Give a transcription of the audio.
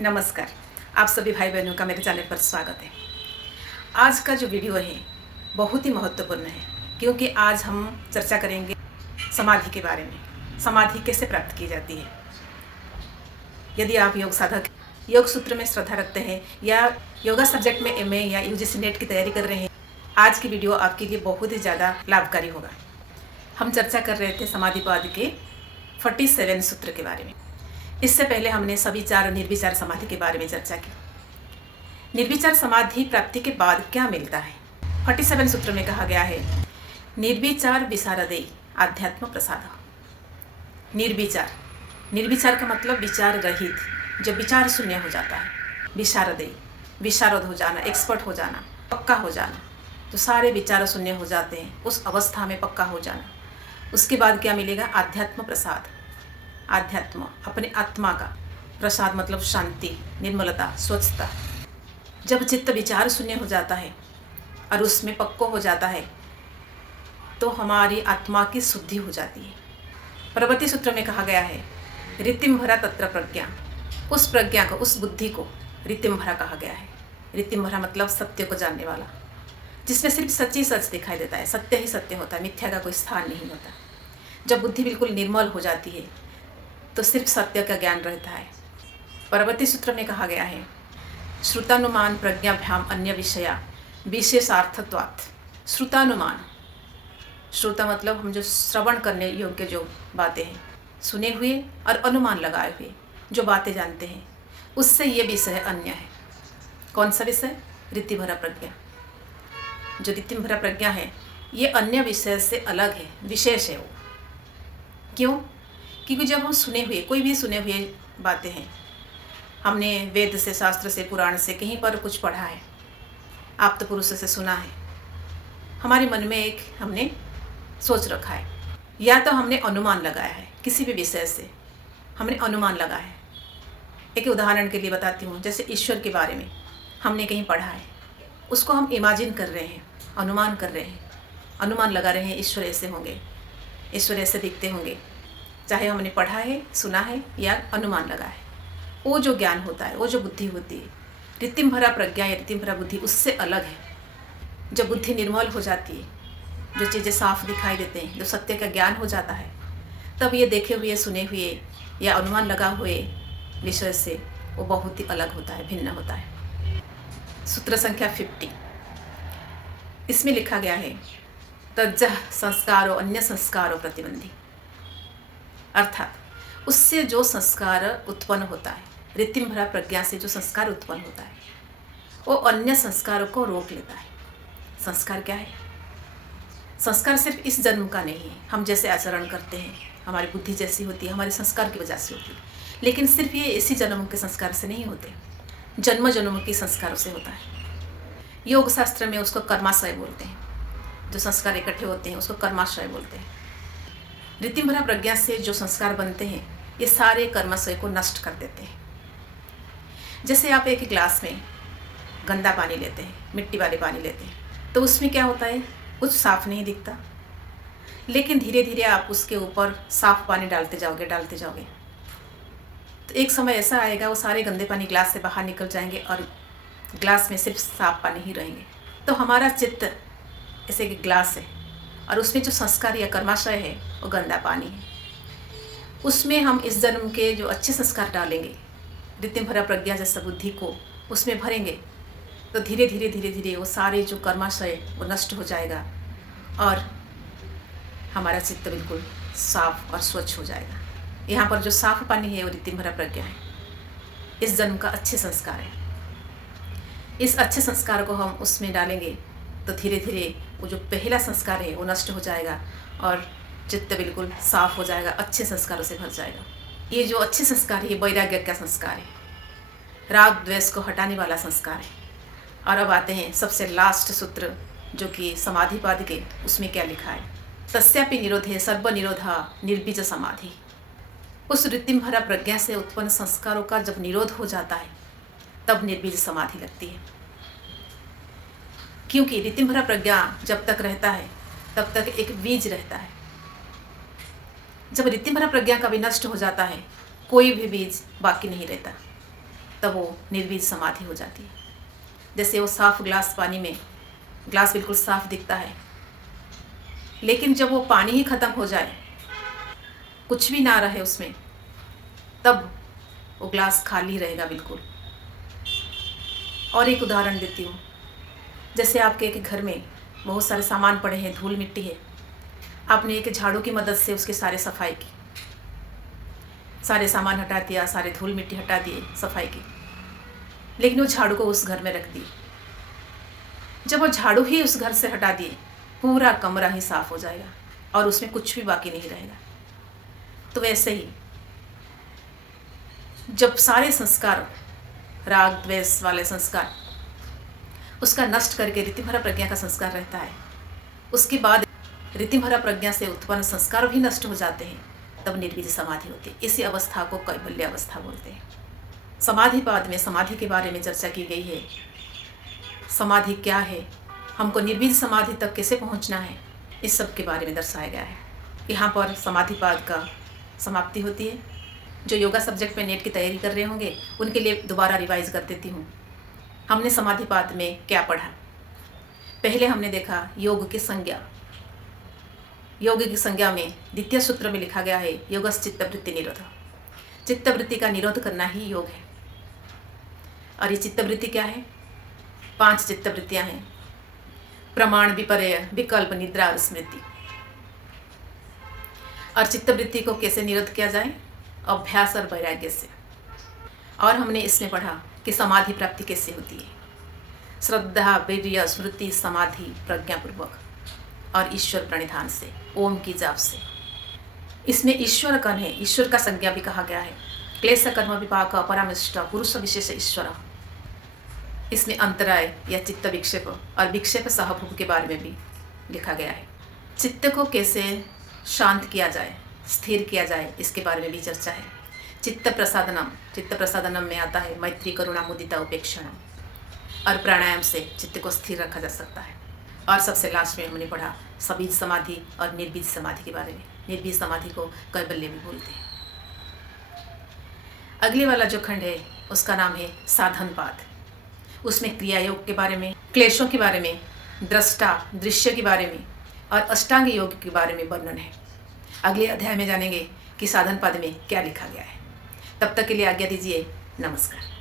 नमस्कार। आप सभी भाई बहनों का मेरे चैनल पर स्वागत है। आज का जो वीडियो है बहुत ही महत्वपूर्ण है, क्योंकि आज हम चर्चा करेंगे समाधि के बारे में। समाधि कैसे प्राप्त की जाती है। यदि आप योग साधक, योग सूत्र में श्रद्धा रखते हैं या योगा सब्जेक्ट में एमए या यूजीसी नेट की तैयारी कर रहे हैं, आज की वीडियो आपके लिए बहुत ही ज़्यादा लाभकारी होगा। हम चर्चा कर रहे थे समाधिपाद के 47 सूत्र के बारे में। इससे पहले हमने सविचार और निर्विचार समाधि के बारे में चर्चा की। निर्विचार समाधि प्राप्ति के बाद क्या मिलता है। 47 सूत्र में कहा गया है, निर्विचार विशारदे आध्यात्म प्रसाद। निर्विचार, निर्विचार का मतलब विचार रहित, जब विचार शून्य हो जाता है। विशारदे, विशारद हो जाना, एक्सपर्ट हो जाना, पक्का हो जाना। तो सारे विचार शून्य हो जाते हैं, उस अवस्था में पक्का हो जाना। उसके बाद क्या मिलेगा, आध्यात्म प्रसाद। आध्यात्म, अपने आत्मा का प्रसाद मतलब शांति, निर्मलता, स्वच्छता। जब चित्त विचार शून्य हो जाता है और उसमें पक्को हो जाता है तो हमारी आत्मा की शुद्धि हो जाती है। परवर्ती सूत्र में कहा गया है, ऋतिम भरा तत्र प्रज्ञा। उस प्रज्ञा को, उस बुद्धि को ऋतिम भरा कहा गया है। ऋतिम भरा मतलब सत्य को जानने वाला, जिसमें सिर्फ सच ही सच दिखाई देता है, सत्य ही सत्य होता है, मिथ्या का कोई स्थान नहीं होता। जब बुद्धि बिल्कुल निर्मल हो जाती है तो सिर्फ सत्य का ज्ञान रहता है। परवर्ती सूत्र में कहा गया है, श्रुतानुमान प्रज्ञाभ्याम अन्य विषया विशेषार्थत्वात्। श्रुतानुमान, श्रुता मतलब हम जो श्रवण करने योग्य जो बातें हैं, सुने हुए और अनुमान लगाए हुए जो बातें जानते हैं, उससे ये विषय अन्य है। कौन सा विषय, ऋतिभरा प्रज्ञा। जो ऋतिभरा प्रज्ञा है ये अन्य विषय से अलग है, विशेष है वो। क्यों? क्योंकि जब हम सुने हुए, कोई भी सुने हुए बातें हैं, हमने वेद से, शास्त्र से, पुराण से कहीं पर कुछ पढ़ा है, आप्त पुरुष से सुना है, हमारे मन में एक हमने सोच रखा है, या तो हमने अनुमान लगाया है, किसी भी विषय से हमने अनुमान लगाया है। एक उदाहरण के लिए बताती हूँ, जैसे ईश्वर के बारे में हमने कहीं पढ़ा है, उसको हम इमेजिन कर रहे हैं, अनुमान कर रहे हैं, अनुमान लगा रहे हैं, ईश्वर ऐसे होंगे, ईश्वर ऐसे दिखते होंगे। चाहे हमने पढ़ा है, सुना है या अनुमान लगा है, वो जो ज्ञान होता है, वो जो बुद्धि होती है, ऋतिम भरा प्रज्ञा या ऋतिम भरा बुद्धि, उससे अलग है। जब बुद्धि निर्मल हो जाती है, जो चीज़ें साफ दिखाई देते हैं, जो सत्य का ज्ञान हो जाता है, तब ये देखे हुए, सुने हुए या अनुमान लगा हुए विषय से वो बहुत ही अलग होता है, भिन्न होता है। सूत्र संख्या 50, इसमें लिखा गया है, तज्जः संस्कारो अन्य संस्कारो प्रतिबंधी। अर्थात उससे जो संस्कार उत्पन्न होता है, ऋतिम भरा प्रज्ञा से जो संस्कार उत्पन्न होता है, वो अन्य संस्कारों को रोक लेता है। संस्कार क्या है? संस्कार सिर्फ इस जन्म का नहीं है। हम जैसे आचरण करते हैं, हमारी बुद्धि जैसी होती है, हमारे संस्कार की वजह से होती है, लेकिन सिर्फ ये इसी जन्म के संस्कार से नहीं होते, जन्म जन्म के संस्कारों से होता है। योग शास्त्र में उसको कर्माशय बोलते हैं, जो संस्कार इकट्ठे होते हैं उसको कर्माशय बोलते हैं। ऋतिम भरा प्रज्ञा से जो संस्कार बनते हैं, ये सारे कर्माशय को नष्ट कर देते हैं। जैसे आप एक गिलास में गंदा पानी लेते हैं, मिट्टी वाले पानी लेते हैं, तो उसमें क्या होता है, कुछ साफ नहीं दिखता, लेकिन धीरे धीरे आप उसके ऊपर साफ पानी डालते जाओगे तो एक समय ऐसा आएगा, वो सारे गंदे पानी गिलास से बाहर निकल जाएंगे और गिलास में सिर्फ साफ पानी ही रहेंगे। तो हमारा चित्त ऐसे एक गिलास है और उसमें जो संस्कार या कर्माशय है वो गंदा पानी है। उसमें हम इस जन्म के जो अच्छे संस्कार डालेंगे, ऋतिम भरा प्रज्ञा जैसा बुद्धि को उसमें भरेंगे, तो धीरे धीरे धीरे धीरे वो सारे जो कर्माशय वो नष्ट हो जाएगा और हमारा चित्त बिल्कुल साफ और स्वच्छ हो जाएगा। यहाँ पर जो साफ पानी है वो ऋतिम भरा प्रज्ञा है, इस जन्म का अच्छे संस्कार है। इस अच्छे संस्कार को हम उसमें डालेंगे तो धीरे धीरे वो जो पहला संस्कार है वो नष्ट हो जाएगा और चित्त बिल्कुल साफ हो जाएगा, अच्छे संस्कारों से भर जाएगा। ये जो अच्छे संस्कार है, ये वैराग्य का संस्कार है, राग द्वेष को हटाने वाला संस्कार है। और अब आते हैं सबसे लास्ट सूत्र, जो कि समाधिपाद के, उसमें क्या लिखा है, तस्यापि निरोधे सर्व निरोधा निर्बीज समाधि। उस ऋतिम भरा प्रज्ञा से उत्पन्न संस्कारों का जब निरोध हो जाता है तब निर्बीज समाधि लगती है। क्योंकि ऋतिम भरा प्रज्ञा जब तक रहता है तब तक एक बीज रहता है। जब ऋतिम भरा प्रज्ञा का भी नष्ट हो जाता है, कोई भी बीज बाकी नहीं रहता। तब वो निर्बीज समाधि हो जाती है। जैसे वो साफ ग्लास पानी में, ग्लास बिल्कुल साफ दिखता है, लेकिन जब वो पानी ही ख़त्म हो जाए, कुछ भी ना रहे उसमें, तब वो ग्लास खाली रहेगा बिल्कुल। और एक उदाहरण देती हूँ। जैसे आपके एक घर में बहुत सारे सामान पड़े हैं, धूल मिट्टी है, आपने एक झाड़ू की मदद से उसकी सारे सफाई की, सारे सामान हटा दिया, सारे धूल मिट्टी हटा दिए, सफाई की, लेकिन वो झाड़ू को उस घर में रख दी। जब वो झाड़ू ही उस घर से हटा दिए, पूरा कमरा ही साफ हो जाएगा और उसमें कुछ भी बाकी नहीं रहेगा। तो वैसे ही जब सारे संस्कार, राग द्वेष वाले संस्कार, उसका नष्ट करके रीतिभरा प्रज्ञा का संस्कार रहता है, उसके बाद रीतिभरा प्रज्ञा से उत्पन्न संस्कार भी नष्ट हो जाते हैं, तब निर्बीज समाधि होती है। इसी अवस्था को कैवल्य अवस्था बोलते हैं। समाधिपाद में समाधि के बारे में चर्चा की गई है। समाधि क्या है, हमको निर्बीज समाधि तक कैसे पहुंचना है, इस सब के बारे में दर्शाया गया है। यहाँ पर समाधिपाद का समाप्ति होती है। जो योगा सब्जेक्ट में नेट की तैयारी कर रहे होंगे उनके लिए दोबारा रिवाइज कर देती हूँ। हमने समाधिपाद में क्या पढ़ा? पहले हमने देखा योग की संज्ञा। योग की संज्ञा में द्वितीय सूत्र में लिखा गया है योगस् चित्तवृत्ति निरोध। चित्तवृत्ति का निरोध करना ही योग है। और ये चित्तवृत्ति क्या है? 5 चित्तवृत्तियाँ हैं। प्रमाण, विपर्य, विकल्प, निद्रा और स्मृति। और चित्तवृत्ति को कैसे निरोध किया जाए? अभ्यास और वैराग्य से। और हमने इसमें पढ़ा कि समाधि प्राप्ति कैसे होती है। श्रद्धा, वीर्य, स्मृति, समाधि, प्रज्ञापूर्वक और ईश्वर प्रणिधान से, ओम की जाप से। इसमें ईश्वर कण है, ईश्वर का संज्ञा भी कहा गया है। क्लेश कर्म विपाक परामिष्ट पुरुष विशेष ईश्वर। इसमें अंतराय या चित्त विक्षेप और विक्षेप सहभोग के बारे में भी लिखा गया है। चित्त को कैसे शांत किया जाए, स्थिर किया जाए, इसके बारे में भी चर्चा है। चित्त प्रसादनम, चित्त प्रसादनम में आता है मैत्री, करुणा, मुदिता, उपेक्षणम। और प्राणायाम से चित्त को स्थिर रखा जा सकता है। और सबसे लास्ट में हमने पढ़ा सबीज समाधि और निर्बीज समाधि के बारे में। निर्बीज समाधि को कैवल्य भी बोलते हैं। अगले वाला जो खंड है उसका नाम है साधनपाद। उसमें क्रिया योग के बारे में, क्लेशों के बारे में, दृष्टा दृश्य के बारे में और अष्टांग योग के बारे में वर्णन है। अगले अध्याय में जानेंगे कि साधनपाद में क्या लिखा गया है। तब तक के लिए आज्ञा दीजिए। नमस्कार।